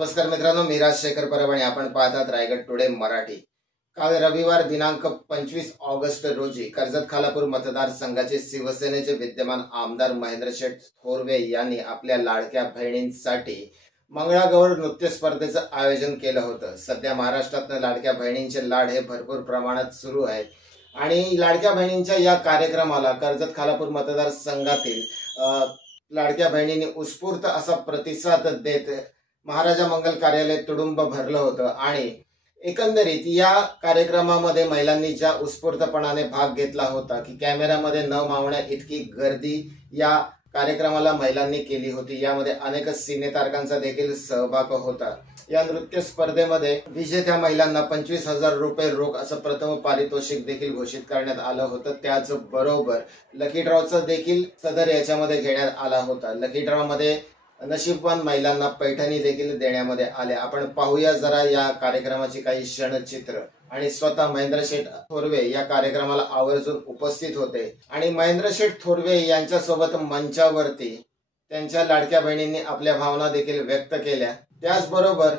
नमस्कार मित्रांनो, मी राजशेखर परब आणि आपण पाहतात रायगड टुडे मराठी। काल रविवार दिनांक 25 ऑगस्ट रोजी कर्जत खालापूर मतदारसंघाचे शिवसेनेचे विद्यमान आमदार महेंद्र शेठ थोरवे यांनी आपल्या लाडक्या बहिणींसाठी मंगळागौर नृत्य स्पर्धेचं आयोजन केलं होतं। सध्या महाराष्ट्रात लाडक्या बहिणींचे लाड हे भरपूर प्रमाणात सुरू आहेत आणि लाडक्या बहिणींच्या या कार्यक्रमाला कर्जत खालापूर मतदारसंघातील लाडक्या बहिणींनी उत्स्फूर्त असा प्रतिसाद देत महाराजा मंगल कार्यालय तुडुंब भरलं होतं आणि एकंदरीत या कार्यक्रमामध्ये महिलांनी ज्या उत्स्फूर्तपणाने भाग घेतला होता की कॅमेऱ्यामध्ये न मावण्या इतकी गर्दी या कार्यक्रमाला महिलांनी केली होती। यामध्ये अनेक सिनेतारकांचा देखील सहभाग होता। या नृत्य स्पर्धेमध्ये विजेत्या महिलांना 25,000 रुपये रोख असं प्रथम पारितोषिक देखील घोषित करण्यात आलं होतं। त्याचबरोबर लकी ड्रॉचा देखील सदर याच्यामध्ये घेण्यात आला होता। लकी ड्रॉ मध्ये नशीबवान महिलांना पैठणी देखील देण्यामध्ये आले। आपण पाहूया जरा या कार्यक्रमाची काही क्षणचित्र आणि स्वतः महेंद्र शेठ थोरवे या कार्यक्रमाला आवर्जून उपस्थित होते आणि महेंद्र शेठ थोरवे यांच्यासोबत मंचावरती त्यांच्या लाडक्या बहिणींनी आपल्या भावना देखील व्यक्त केल्या। त्याचबरोबर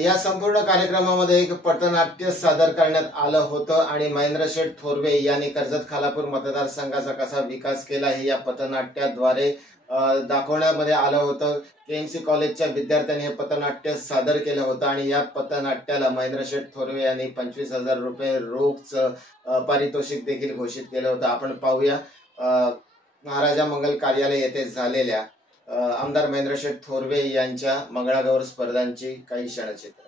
या संपूर्ण कार्यक्रमामध्ये एक पथनाट्य सादर करण्यात आलं होतं आणि महेंद्र शेठ थोरवे यांनी कर्जत खालापूर मतदारसंघाचा कसा विकास केला हे या पथनाट्याद्वारे दाखवण्यामध्ये आलं होतं। केएमसी कॉलेजच्या विद्यार्थ्यांनी हे पथनाट्य सादर केलं होतं आणि या पथनाट्याला महेंद्र शेठ थोरवे यांनी 25,000 रुपये रोखचं पारितोषिक देखील घोषित केलं होतं। आपण पाहूया महाराजा मंगल कार्यालय येथे झालेल्या आमदार महेंद्र शेठ थोरवे यांच्या मंगळागौर स्पर्धांची काही क्षणचित्र।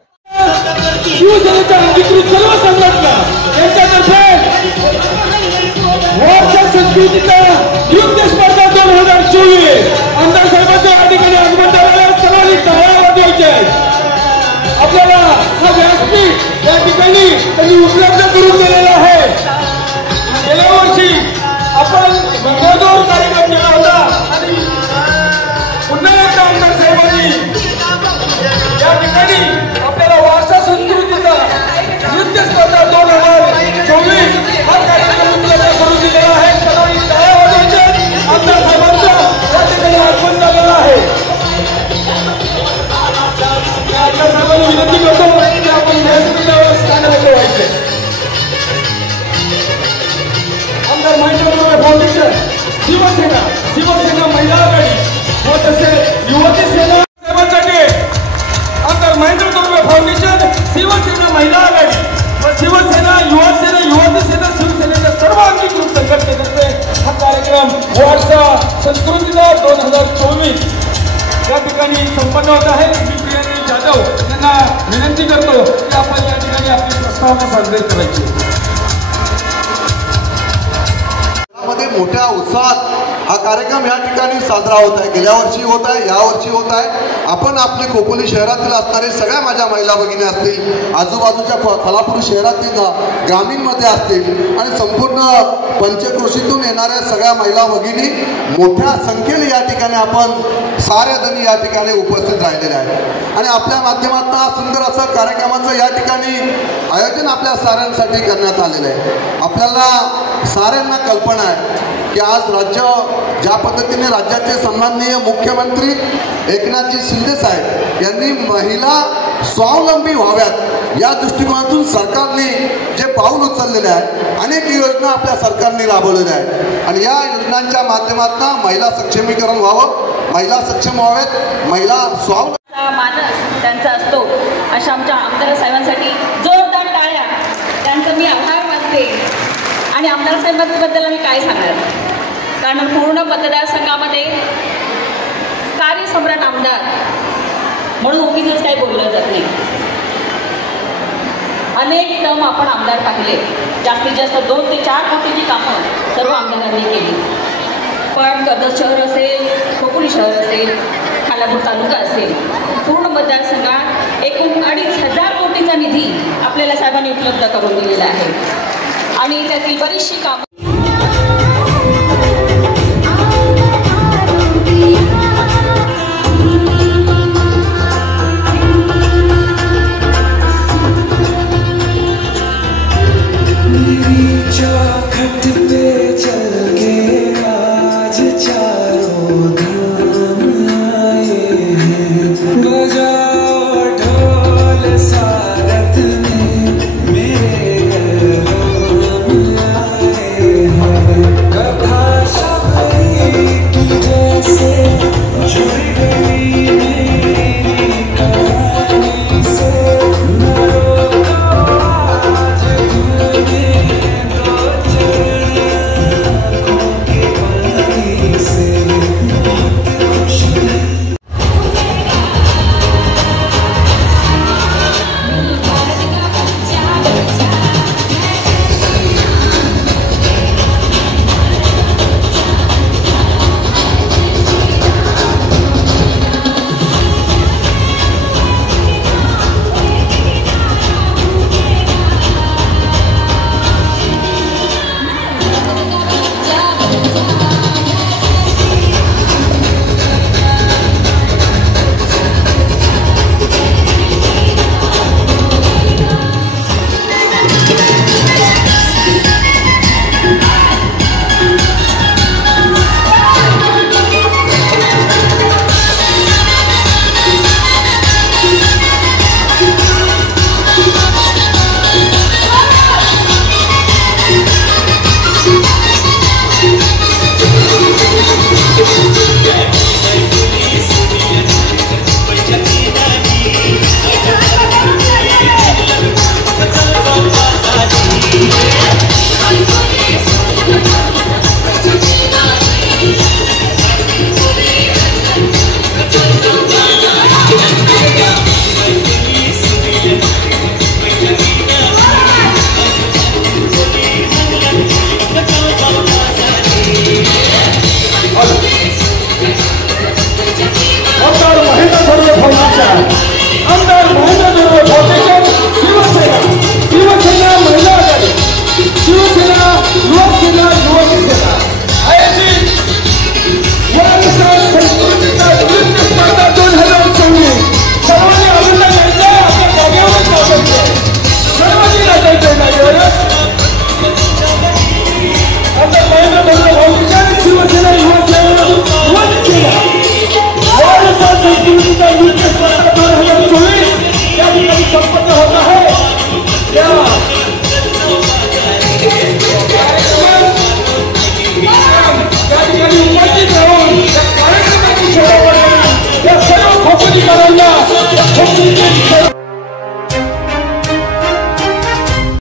आमदार साहेबांच्या या ठिकाणी आगमन झालेल्या सर्वांनी टाळ्या वाजवायच्या आहेत। आपल्याला हा व्यासपीठ या ठिकाणी त्यांनी उपलब्ध करून दिलेला आहे। गेल्या वर्षी आपण मंगळागौर कार्यक्रम केला होता आणि पुन्हा एकदा आमदार साहेबांनी या ठिकाणी आपल्याला वारसा संस्कृतीचा नृत्य स्पर्धा 2024 हा कार्यक्रम उपलब्ध करून दिलेला आहे। सर्वांनी टाळ्या वाजवायच्या आहेत। आमदार साहेबांचा या ठिकाणी आगमन झालेलं आहे। आमदार साहेबांनी विनंती करतो की आपण व्यासपीठावर स्थानापन्न व्हायचे। आमदार महेंद्र थोरवे फाउंडेशन, शिवसेना महिला आघाडी व तसेच युवती सेना साहेबांसाठी आमदार महेंद्र थोरवे फाउंडेशन, शिवसेना महिला आघाडी व शिवसेना युवती सेना शिवसेनेच्या सर्व अंगीकृत संघटनेतर्फे हा कार्यक्रम वारसा संस्कृतीचा 2024 या ठिकाणी संपन्न होत आहे। मी प्रियांका जाधव यांना विनंती करतो की आपण या ठिकाणी आपली प्रस्तावना सादर करायची। मोठ्या उत्साहात हा कार्यक्रम या ठिकाणी साजरा होत आहे। गेल्या वर्षी होत आहे, यावर्षी होत आहे। आपण आपले खोपोली शहरातील असणारे सगळ्या माझ्या महिला भगिनी असतील, आजूबाजूच्या खालापूर शहरातील ग्रामीणमध्ये असतील आणि संपूर्ण पंचक्रोशीतून येणाऱ्या सगळ्या महिला भगिनी मोठ्या संख्येने या ठिकाणी आपण साऱ्या जणी या ठिकाणी उपस्थित राहिलेले आहेत आणि आपल्या माध्यमातून हा सुंदर असा कार्यक्रमाचं या ठिकाणी आयोजन आपल्या साऱ्यांसाठी करण्यात आलेलं आहे। आपल्याला साऱ्यांना कल्पना आहे की आज राज्य ज्या पद्धतीने राज्याचे सन्माननीय मुख्यमंत्री एकनाथजी शिंदे साहेब यांनी महिला स्वावलंबी व्हाव्यात या दृष्टिकोनातून सरकारने जे पाऊल उचललेले आहे, अनेक योजना आपल्या सरकारने राबवलेल्या आहेत आणि या योजनांच्या माध्यमातून महिला सक्षमीकरण व्हावं, महिला सक्षम व्हाव्यात, महिला स्वावलंबी मानस त्यांचा असतो। अशा आमच्या आमदार साहेबांसाठी जोरदार टाळ्या। त्यांचं मी आभार मानते आणि आमदार साहेबांबद्दल मी काय सांगणार, कारण पूर्ण मतदारसंघामध्ये कार्यसम्राट आमदार म्हणून उगीच काही बोललं जात नाही। अनेक टर्म आपण आमदार पाहिले, जास्तीत जास्त 2 ते 4 कोटीची कामं सर्व आमदारांनी केली। पण कर्जत शहर असेल, खोपोली शहर असेल, खालापूर तालुका असेल, पूर्ण मतदारसंघात एकूण 2,500 कोटीचा निधी आपल्याला साहेबांनी उपलब्ध करून दिलेला आहे आणि त्यातील बरीचशी कामं